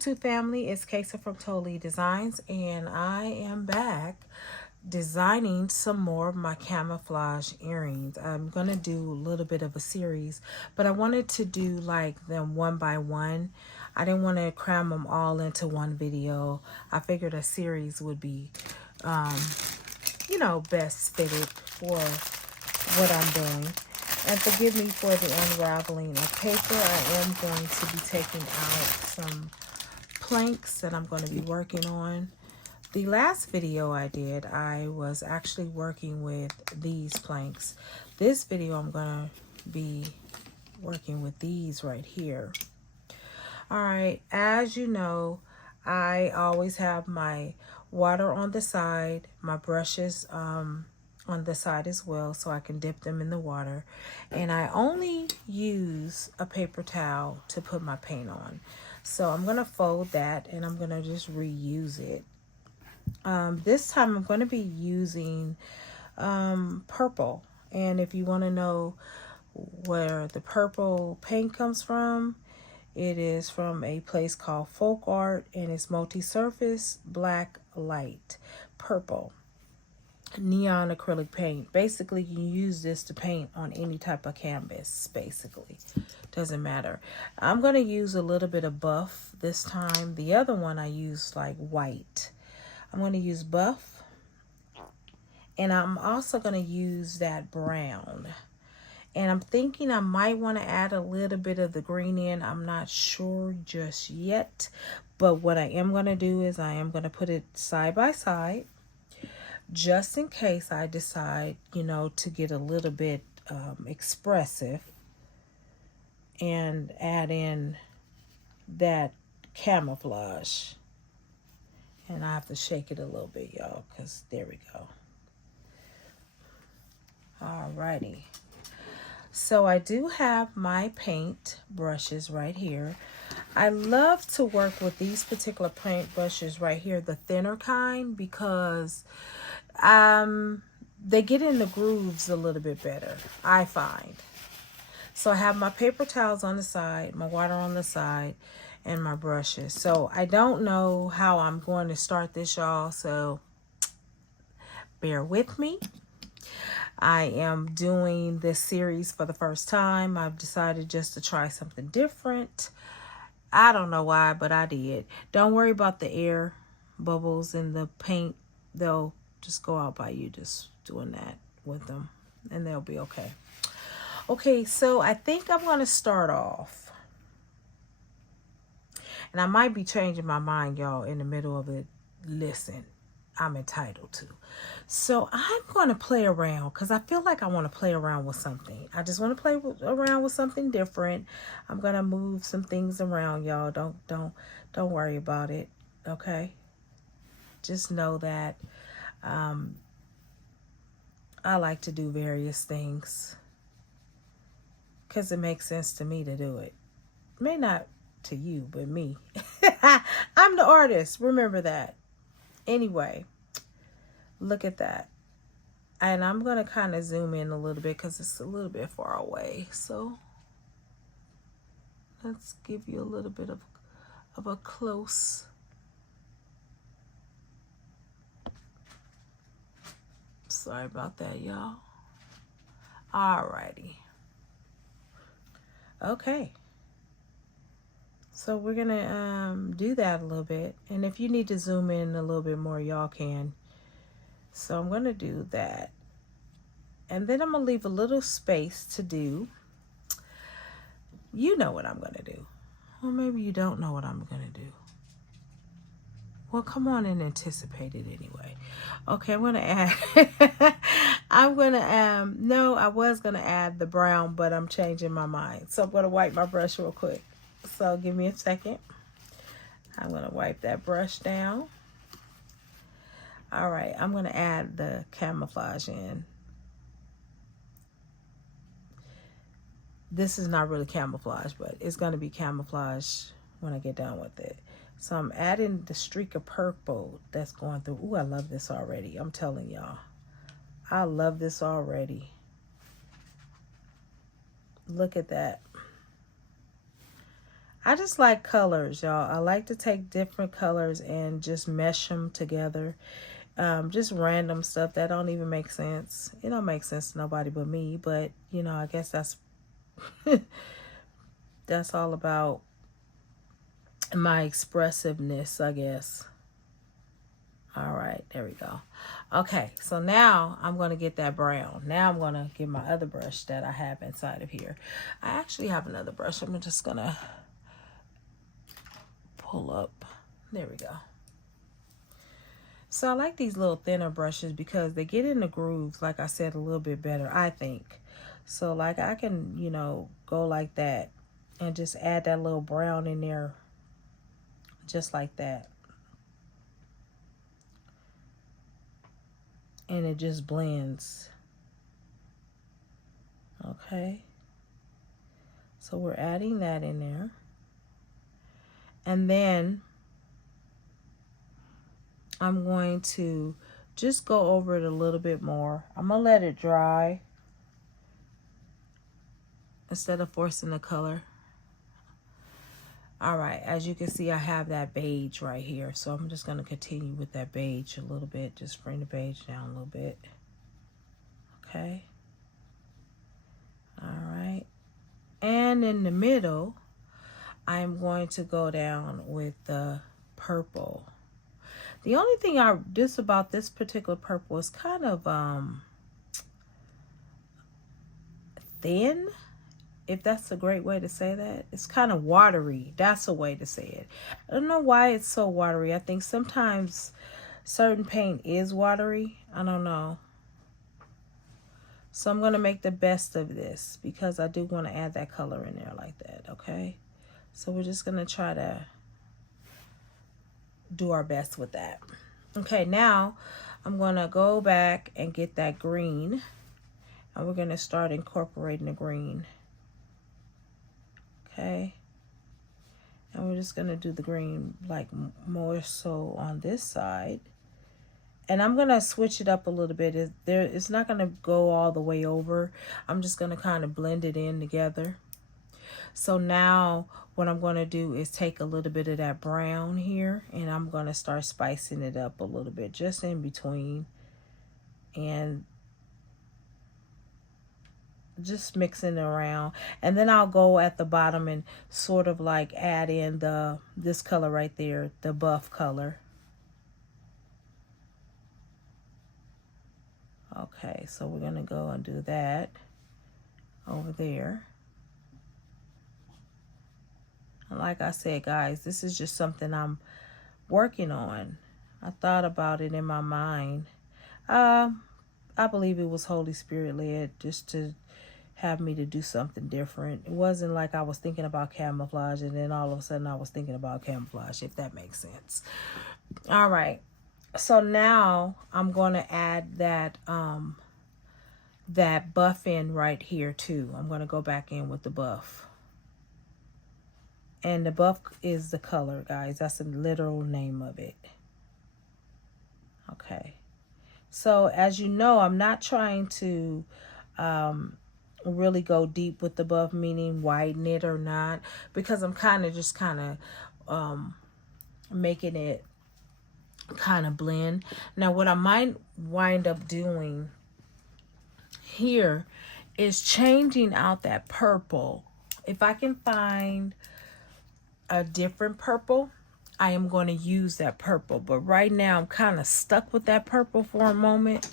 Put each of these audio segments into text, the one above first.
YouTube family, it's Casey from Tolee Dezigns, and I am back designing some more of my camouflage earrings. I'm going to do a little bit of a series, but I wanted to do like them one by one. I didn't want to cram them all into one video. I figured a series would be, you know, best fitted for what I'm doing. And forgive me for the unraveling of paper. I am going to be taking out some planks that I'm going to be working on. The last video I did, I was actually working with these planks. This video, I'm going to be working with these right here. All right, as you know, I always have my water on the side, my brushes on the side as well, so I can dip them in the water. And I only use a paper towel to put my paint on. So I'm going to fold that and I'm going to just reuse it. This time I'm going to be using purple. And if you want to know where the purple paint comes from, it is from a place called Folk Art, and it's multi-surface black light purple neon acrylic paint. Basically, you can use this to paint on any type of canvas. Basically, doesn't matter. I'm going to use a little bit of buff this time. The other one I used like white. I'm going to use buff, and I'm also going to use that brown. And I'm thinking I might want to add a little bit of the green in. I'm not sure just yet. But what I am going to do is I am going to put it side by side, just in case I decide, you know, to get a little bit expressive and add in that camouflage. And I have to shake it a little bit, y'all, because there we go. Alrighty. So I do have my paint brushes right here. I love to work with these particular paint brushes right here, the thinner kind, because they get in the grooves a little bit better, I find. So I have my paper towels on the side, my water on the side, and my brushes. So I don't know how I'm going to start this, y'all, so bear with me. I am doing this series for the first time. I've decided just to try something different. I don't know why, but I did. Don't worry about the air bubbles in the paint. They'll just go out by you just doing that with them, and they'll be okay. Okay, so I think I'm going to start off. And I might be changing my mind, y'all, in the middle of it. Listen, I'm entitled to. So I'm going to play around because I feel like I want to play around with something. I just want to play around with something different. I'm going to move some things around, y'all. Don't worry about it. Okay? Just know that I like to do various things because it makes sense to me to do it. May not to you, but me. I'm the artist. Remember that. Anyway, look at that. And I'm going to kind of zoom in a little bit because it's a little bit far away. So let's give you a little bit of a close. Sorry about that, y'all. Alrighty. Okay. So we're going to do that a little bit. And if you need to zoom in a little bit more, y'all can. So I'm going to do that. And then I'm going to leave a little space to do. You know what I'm going to do. Or maybe you don't know what I'm going to do. Well, come on and anticipate it anyway. Okay, I'm going to add. I'm going to, no, I was going to add the brown, but I'm changing my mind. So I'm going to wipe my brush real quick. So give me a second. I'm going to wipe that brush down. All right, I'm going to add the camouflage in. This is not really camouflage, but it's going to be camouflage when I get done with it. So I'm adding the streak of purple that's going through. Ooh, I love this already. I'm telling y'all. I love this already. Look at that. I just like colors, y'all. I like to take different colors and just mesh them together. Just random stuff that don't even make sense. It don't make sense to nobody but me, but you know, I guess that's that's all about my expressiveness, I guess. All right, there we go. Okay, so now I'm going to get that brown. Now I'm going to get my other brush that I have inside of here. I actually have another brush. I'm just going to pull up. There we go. So I like these little thinner brushes because they get in the grooves, like I said, a little bit better, I think. So like I can, you know, go like that and just add that little brown in there just like that. And it just blends. Okay. So we're adding that in there. And then I'm going to just go over it a little bit more. I'm going to let it dry instead of forcing the color. All right, as you can see, I have that beige right here. So I'm just going to continue with that beige a little bit. Just bring the beige down a little bit. Okay. All right. And in the middle, I'm going to go down with the purple. The only thing about this particular purple is kind of thin, if that's a great way to say that. It's kind of watery. That's a way to say it. I don't know why it's so watery. I think sometimes certain paint is watery. I don't know. So I'm going to make the best of this because I do want to add that color in there like that, okay? So we're just going to try to do our best with that. Okay, now I'm going to go back and get that green. And we're going to start incorporating the green. Okay. And we're just going to do the green like more so on this side. And I'm going to switch it up a little bit. It's not going to go all the way over. I'm just going to kind of blend it in together. So now what I'm going to do is take a little bit of that brown here. And I'm going to start spicing it up a little bit just in between. And just mixing it around. And then I'll go at the bottom and sort of like add in this color right there, the buff color. Okay, so we're going to go and do that over there. And like I said, guys, this is just something I'm working on. I thought about it in my mind. I believe it was Holy Spirit led just to have me to do something different. It wasn't like I was thinking about camouflage and then all of a sudden I was thinking about camouflage, if that makes sense. All right. So now I'm going to add that that buff in right here too. I'm going to go back in with the buff. And the buff is the color, guys. That's the literal name of it. Okay. So as you know, I'm not trying to really go deep with the buff, meaning widen it or not, because I'm kind of making it kind of blend. Now what I might wind up doing here is changing out that purple. If I can find a different purple, I am going to use that purple. But right now I'm kind of stuck with that purple for a moment.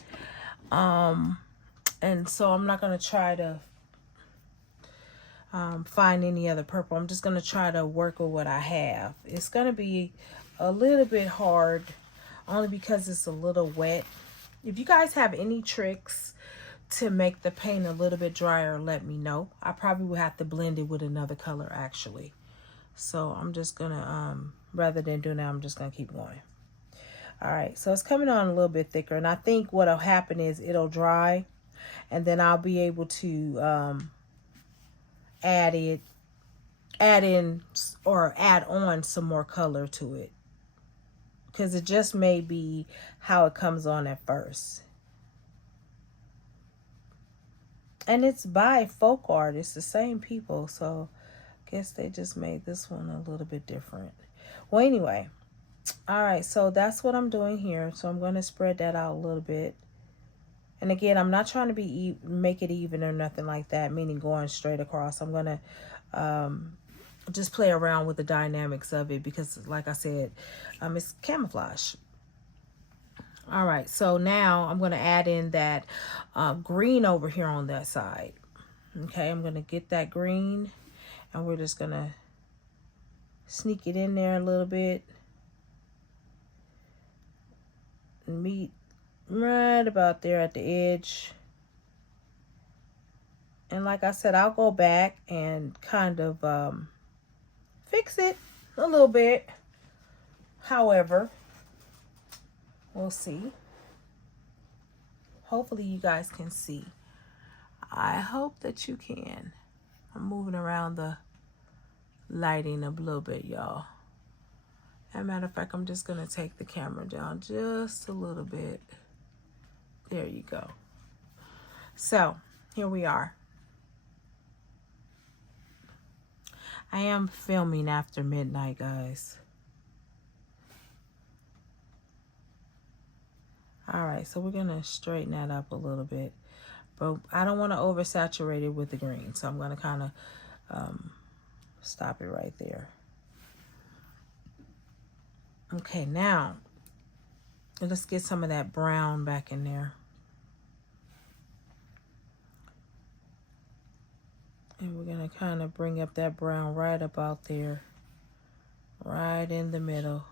And so I'm not going to try to find any other purple. I'm just going to try to work with what I have. It's going to be a little bit hard only because it's a little wet. If you guys have any tricks to make the paint a little bit drier, let me know. I probably will have to blend it with another color actually. So I'm just gonna, rather than doing that, I'm just gonna keep going. All right, so it's coming on a little bit thicker, and I think what'll happen is it'll dry, and then I'll be able to add in or add on some more color to it, because it just may be how it comes on at first. And it's by folk artists, the same people, so Guess they just made this one a little bit different. Well, anyway. All right, so that's what I'm doing here. So I'm going to spread that out a little bit. And again, I'm not trying to make it even or nothing like that, meaning going straight across. I'm going to just play around with the dynamics of it because, like I said, it's camouflage. All right, so now I'm going to add in that green over here on that side. Okay, I'm going to get that green, and we're just going to sneak it in there a little bit. Meet right about there at the edge. And like I said, I'll go back and kind of fix it a little bit. However, we'll see. Hopefully you guys can see. I hope that you can. I'm moving around the lighting a little bit, y'all. As a matter of fact, I'm just going to take the camera down just a little bit. There you go. So, here we are. I am filming after midnight, guys. Alright, so we're going to straighten that up a little bit. But I don't want to oversaturate it with the green. So I'm going to kind of stop it right there. Okay, now let's get some of that brown back in there. And we're going to kind of bring up that brown right about there. Right in the middle.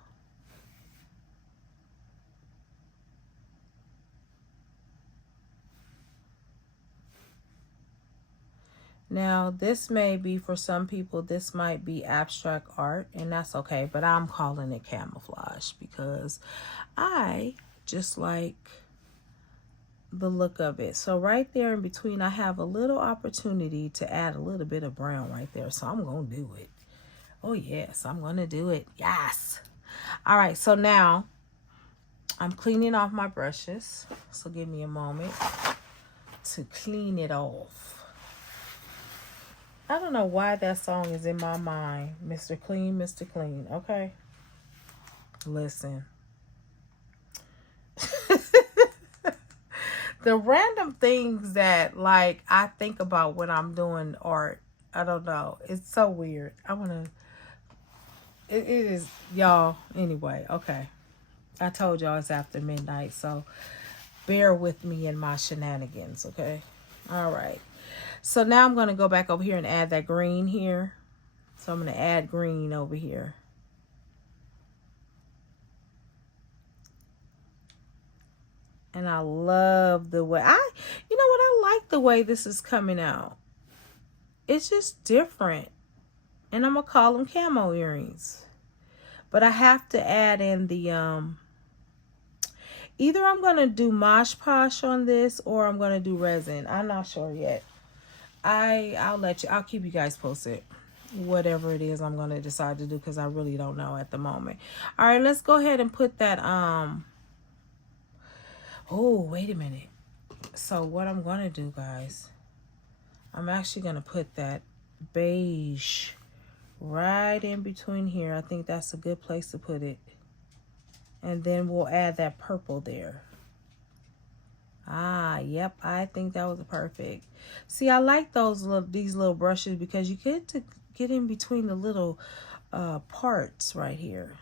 Now, this may be, for some people, this might be abstract art, and that's okay, but I'm calling it camouflage because I just like the look of it. So right there in between, I have a little opportunity to add a little bit of brown right there, so I'm going to do it. Oh, yes, I'm going to do it. Yes. All right, so now I'm cleaning off my brushes, so give me a moment to clean it off. I don't know why that song is in my mind. Mr. Clean, Mr. Clean. Okay. Listen. The random things that, like, I think about when I'm doing art. I don't know. It's so weird. I want to. It is, y'all. Anyway, okay. I told y'all it's after midnight, so bear with me in my shenanigans, okay? All right. So now I'm going to go back over here and add that green here. So I'm going to add green over here. And I love the way, you know what, I like the way this is coming out. It's just different. And I'm going to call them camo earrings. But I have to add in the, either I'm going to do Mosh Posh on this or I'm going to do resin. I'm not sure yet. I'll keep you guys posted. Whatever it is I'm going to decide to do because I really don't know at the moment. All right, let's go ahead and put that, oh, wait a minute. So what I'm going to do, guys, I'm actually going to put that beige right in between here. I think that's a good place to put it. And then we'll add that purple there. Ah, yep, I think that was perfect. See, I like these little brushes because you get to get in between the little parts right here.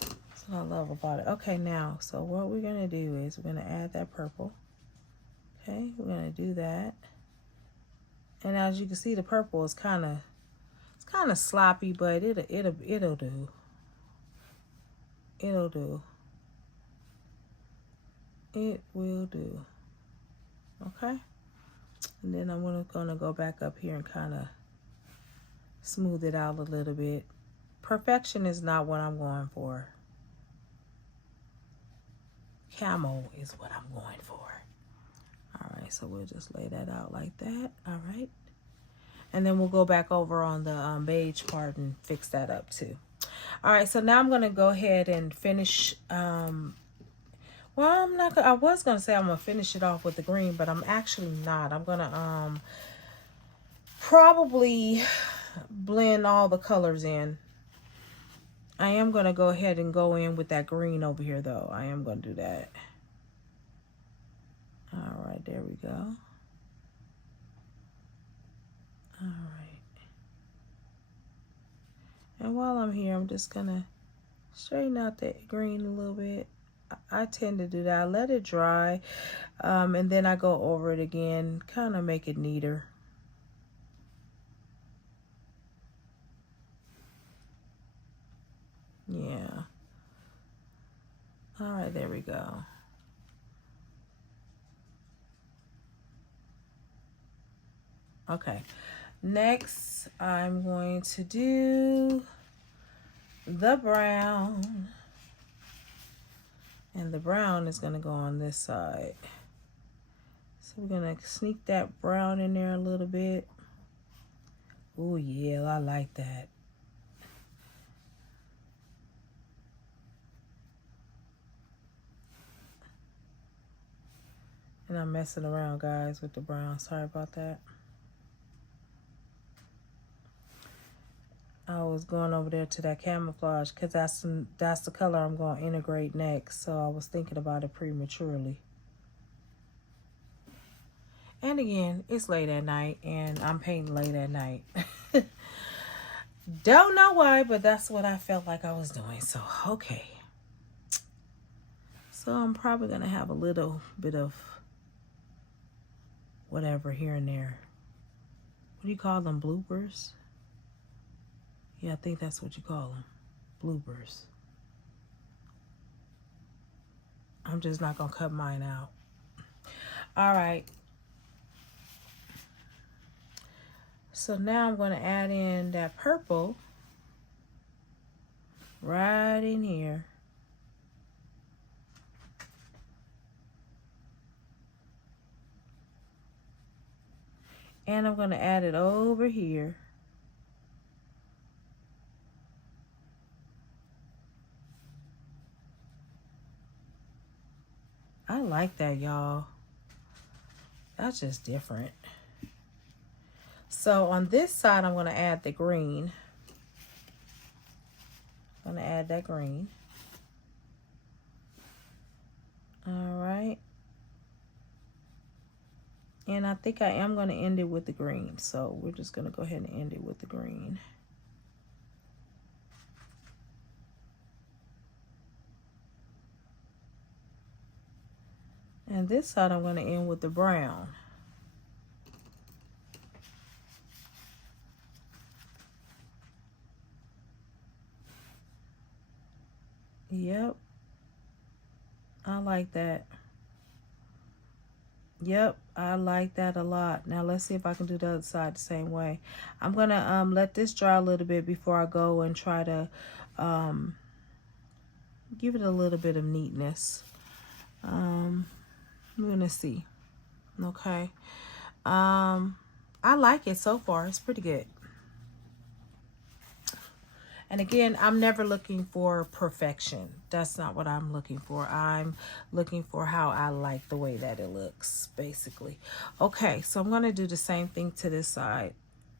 That's what I love about it. Okay, now, so what we're going to do is we're going to add that purple. Okay, we're going to do that. And as you can see, the purple is kind of sloppy, but it'll do. It'll do. It will do. Okay. And then I'm gonna go back up here and kind of smooth it out a little bit. Perfection is not what I'm going for. Camo is what I'm going for. All right, so we'll just lay that out like that. All right. And then we'll go back over on the beige part and fix that up too. All right, so now I'm going to go ahead and finish. Well, I was going to say I'm going to finish it off with the green, but I'm actually not. I'm going to probably blend all the colors in. I am going to go ahead and go in with that green over here, though. I am going to do that. All right, there we go. All right. And while I'm here, I'm just going to straighten out that green a little bit. I tend to do that. I let it dry, and then I go over it again, kind of make it neater. Yeah. All right, there we go. Okay. Next, I'm going to do the brown. And the brown is going to go on this side. So we're going to sneak that brown in there a little bit. Oh, yeah, I like that. And I'm messing around, guys, with the brown. Sorry about that. I was going over there to that camouflage because that's the color I'm going to integrate next. So I was thinking about it prematurely. And again, it's late at night, and I'm painting late at night. Don't know why, but that's what I felt like I was doing. So, okay. So I'm probably going to have a little bit of whatever here and there. What do you call them? Bloopers? Yeah, I think that's what you call them. Bloopers. I'm just not going to cut mine out. All right. So now I'm going to add in that purple right in here. And I'm going to add it over here. I like that, y'all. That's just different. So on this side, I'm going to add the green. I'm going to add that green. All right. And I think I am going to end it with the green. So we're just going to go ahead and end it with the green. And this side, I'm going to end with the brown. Yep. I like that. Yep, I like that a lot. Now let's see if I can do the other side the same way. I'm going to let this dry a little bit before I go and try to give it a little bit of neatness. I'm going to see. Okay. I like it so far. It's pretty good. And again, I'm never looking for perfection. That's not what I'm looking for. I'm looking for how I like the way that it looks, basically. Okay, so I'm going to do the same thing to this side.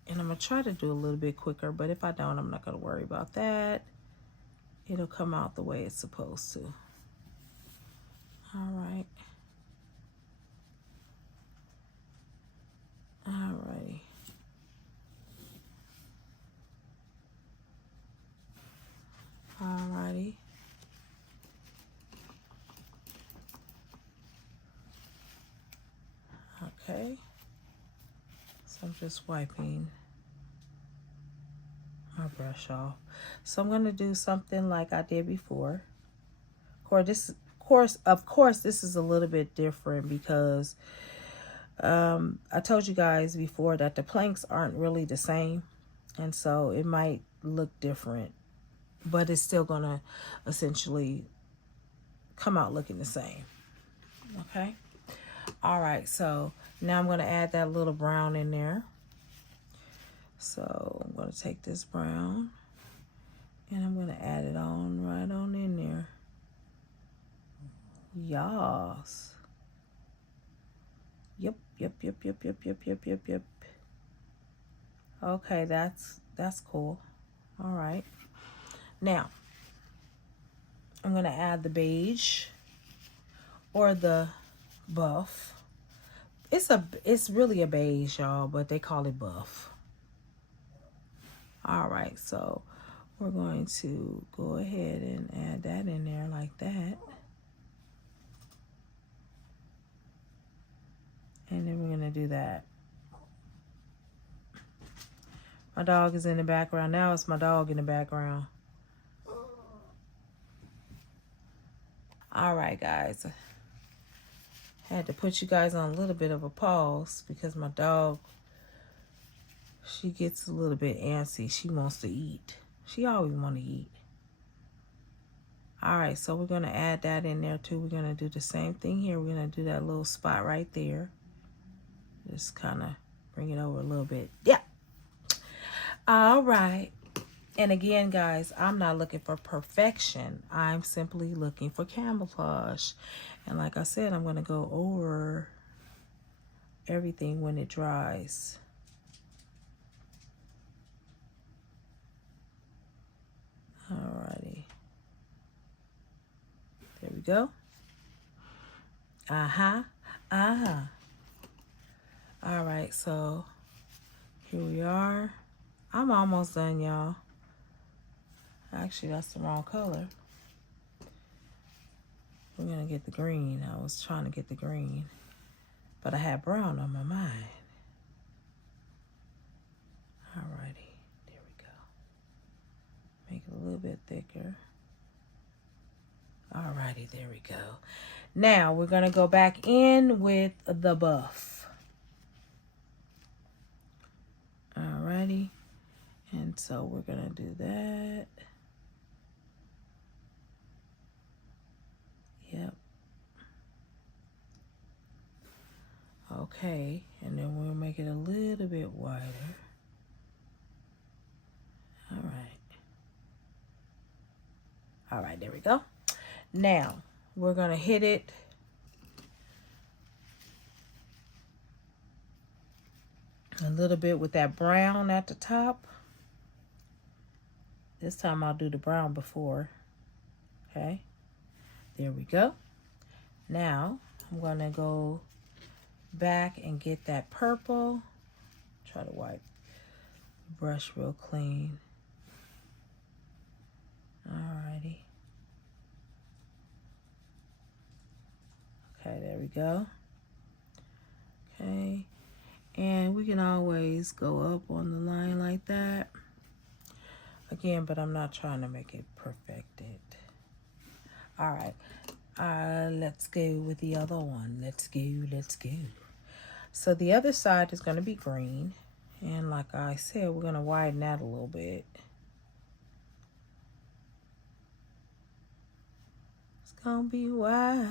And I'm going to try to do a little bit quicker, but if I don't, I'm not going to worry about that. It'll come out the way it's supposed to. All right. All righty. Alrighty. Okay. So I'm just wiping my brush off. So I'm going to do something like I did before. Of course, this is a little bit different because I told you guys before that the planks aren't really the same. And so it might look different, but it's still going to essentially come out looking the same. Okay. All right. So now I'm going to add that little brown in there. So I'm going to take this brown and I'm going to add it on right on in there. Yas. Yep. Okay. That's That's cool. All right. Now, I'm going to add the beige or the buff. It's really a beige, y'all, but they call it buff. All right, so we're going to go ahead and add that in there like that. And then we're going to do that. My dog is in the background. Now it's my dog in the background. All right, guys. Had to put you guys on a little bit of a pause because my dog, she gets a little bit antsy. She wants to eat. She always want to eat. All right, so we're going to add that in there too. We're going to do the same thing here. We're going to do that little spot right there. Just kind of bring it over a little bit. Yeah. All right. And again, guys, I'm not looking for perfection. I'm simply looking for camouflage. And like I said, I'm going to go over everything when it dries. Alrighty. There we go. Uh-huh. Uh-huh. All right, so here we are. I'm almost done, y'all. Actually, that's the wrong color. We're going to get the green. I was trying to get the green, but I had brown on my mind. Alrighty, there we go. Make it a little bit thicker. Alrighty, there we go. Now, we're going to go back in with the buff. Alrighty, and so we're going to do that. Yep. Okay, and then we'll make it a little bit wider. All right. All right, there we go. Now, we're going to hit it a little bit with that brown at the top. This time I'll do the brown before. Okay. There we go. Now, I'm going to go back and get that purple. Try to wipe the brush real clean. Alrighty. Okay, there we go. Okay. And we can always go up on the line like that. Again, but I'm not trying to make it perfected. All right. Let's go with the other one. Let's go. So the other side is going to be green. And like I said, we're going to widen that a little bit. It's going to be wide.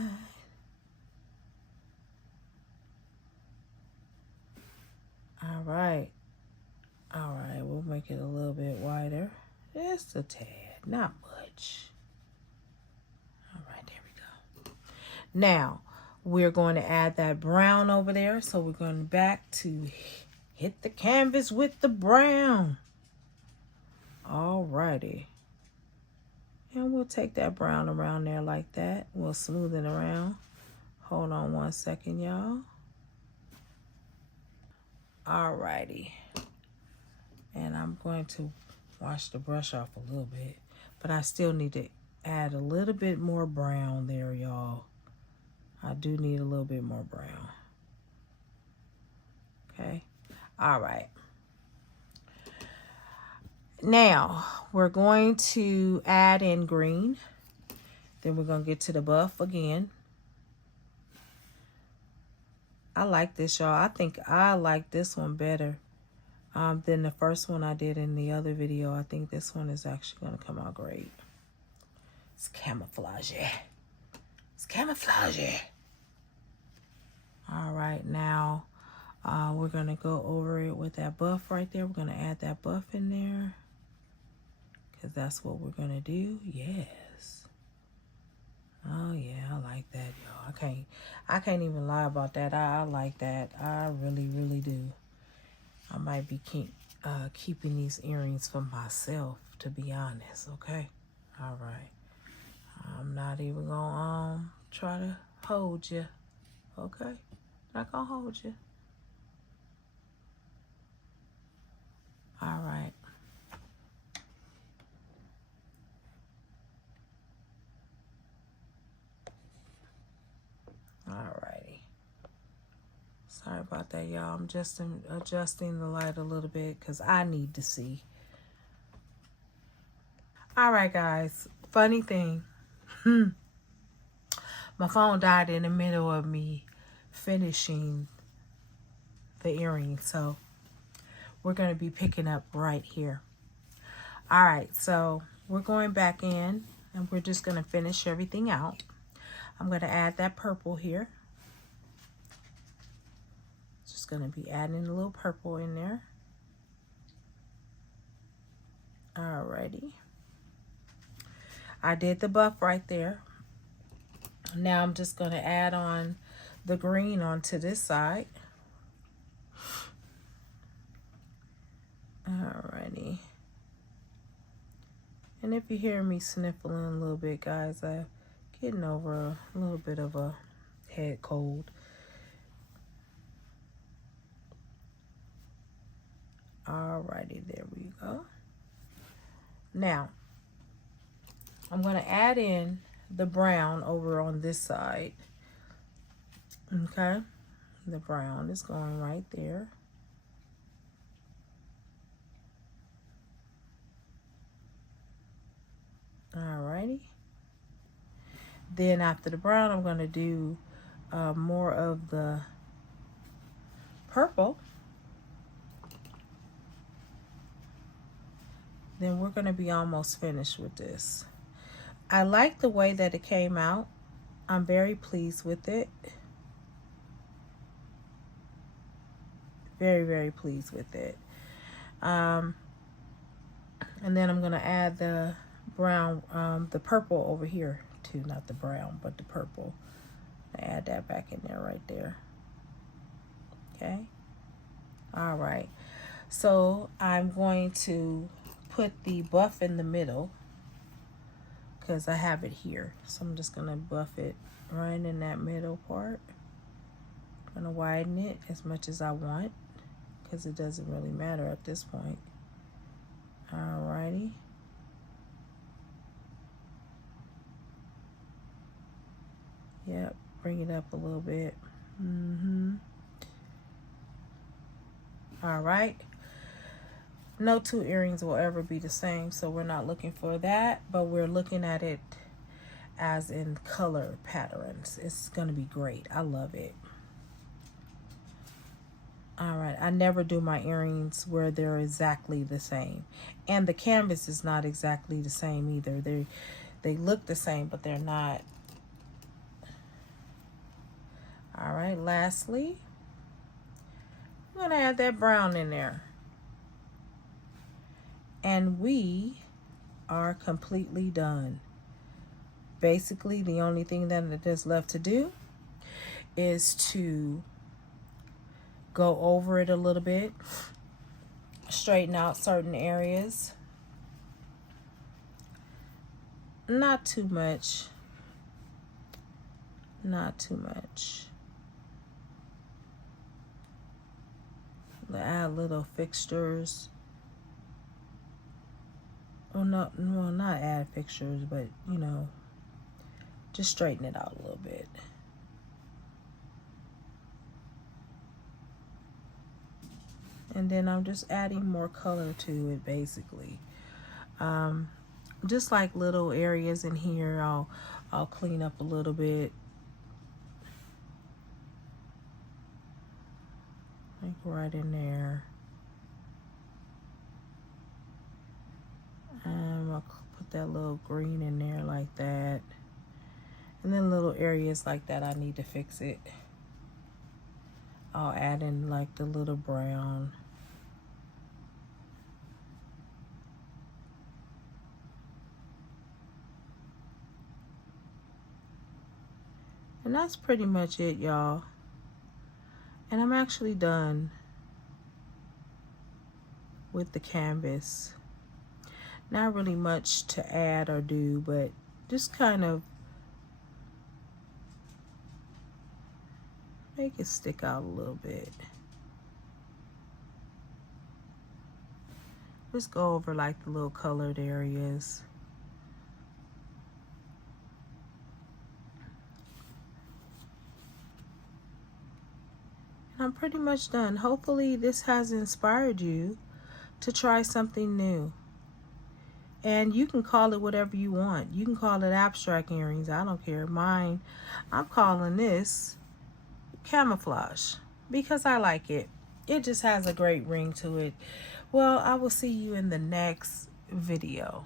All right. All right, we'll make it a little bit wider. Just a tad, not much. All right, there we go. Now, we're going to add that brown over there. So we're going back to hit the canvas with the brown. All righty. And we'll take that brown around there like that. We'll smooth it around. Hold on one second, y'all. All righty. And I'm going to wash the brush off a little bit. But I still need to add a little bit more brown there, y'all. I do need a little bit more brown. Okay. All right. Now, we're going to add in green. Then we're going to get to the buff again. I like this, y'all. I think I like this one better than the first one I did in the other video. I think this one is actually going to come out great. It's camouflage. It's camouflage. All right, now we're going to go over it with that buff right there. We're going to add that buff in there because that's what we're going to do. Yes. Oh, yeah, I like that, y'all. I can't even lie about that. I like that. I really, really do. I might be keeping these earrings for myself, to be honest, okay? All right. I'm not even gonna try to hold you, okay? Not gonna hold you. All right. Alrighty. Sorry about that, y'all. I'm just adjusting the light a little bit because I need to see. All right, guys. Funny thing. My phone died in the middle of me finishing the earrings. So we're going to be picking up right here. All right. So we're going back in and we're just going to finish everything out. I'm going to add that purple here. Just going to be adding a little purple in there. Alrighty. I did the buff right there. Now I'm just going to add on the green onto this side. Alrighty. And if you hear me sniffling a little bit, guys, I'm getting over a little bit of a head cold. Alrighty, there we go. Now, I'm going to add in the brown over on this side. Okay, the brown is going right there. Alrighty. Then after the brown, I'm going to do more of the purple. Then we're going to be almost finished with this. I like the way that it came out. I'm very pleased with it. Very, very pleased with it. And then I'm going to add the brown, the purple over here too. Not the brown, but the purple. Add that back in there right there. Okay. All right. So I'm going to put the buff in the middle because I have it here. So I'm just going to buff it right in that middle part. I'm going to widen it as much as I want because it doesn't really matter at this point. Alrighty. Yep, bring it up a little bit. All right. No two earrings will ever be the same, so we're not looking for that, but we're looking at it as in color patterns. It's going to be great. I love it. All right. I never do my earrings where they're exactly the same. And the canvas is not exactly the same either. They look the same, but they're not. All right. Lastly, I'm going to add that brown in there. And we are completely done. Basically, the only thing that it is left to do is to go over it a little bit, straighten out certain areas. Not too much. Not too much. Add little fixtures. Well, not add fixtures, but, you know, just straighten it out a little bit. And then I'm just adding more color to it, basically. Just like little areas in here, I'll clean up a little bit. Like right in there. I'll put that little green in there like that. And then little areas like that I need to fix it. I'll add in like the little brown. And that's pretty much it, y'all. And I'm actually done. with the canvas. Not really much to add or do, but just kind of make it stick out a little bit. Just go over like the little colored areas. I'm pretty much done. Hopefully this has inspired you to try something new. And you can call it whatever you want. You can call it abstract earrings. I don't care. Mine, I'm calling this camouflage because I like it. It just has a great ring to it. Well, I will see you in the next video.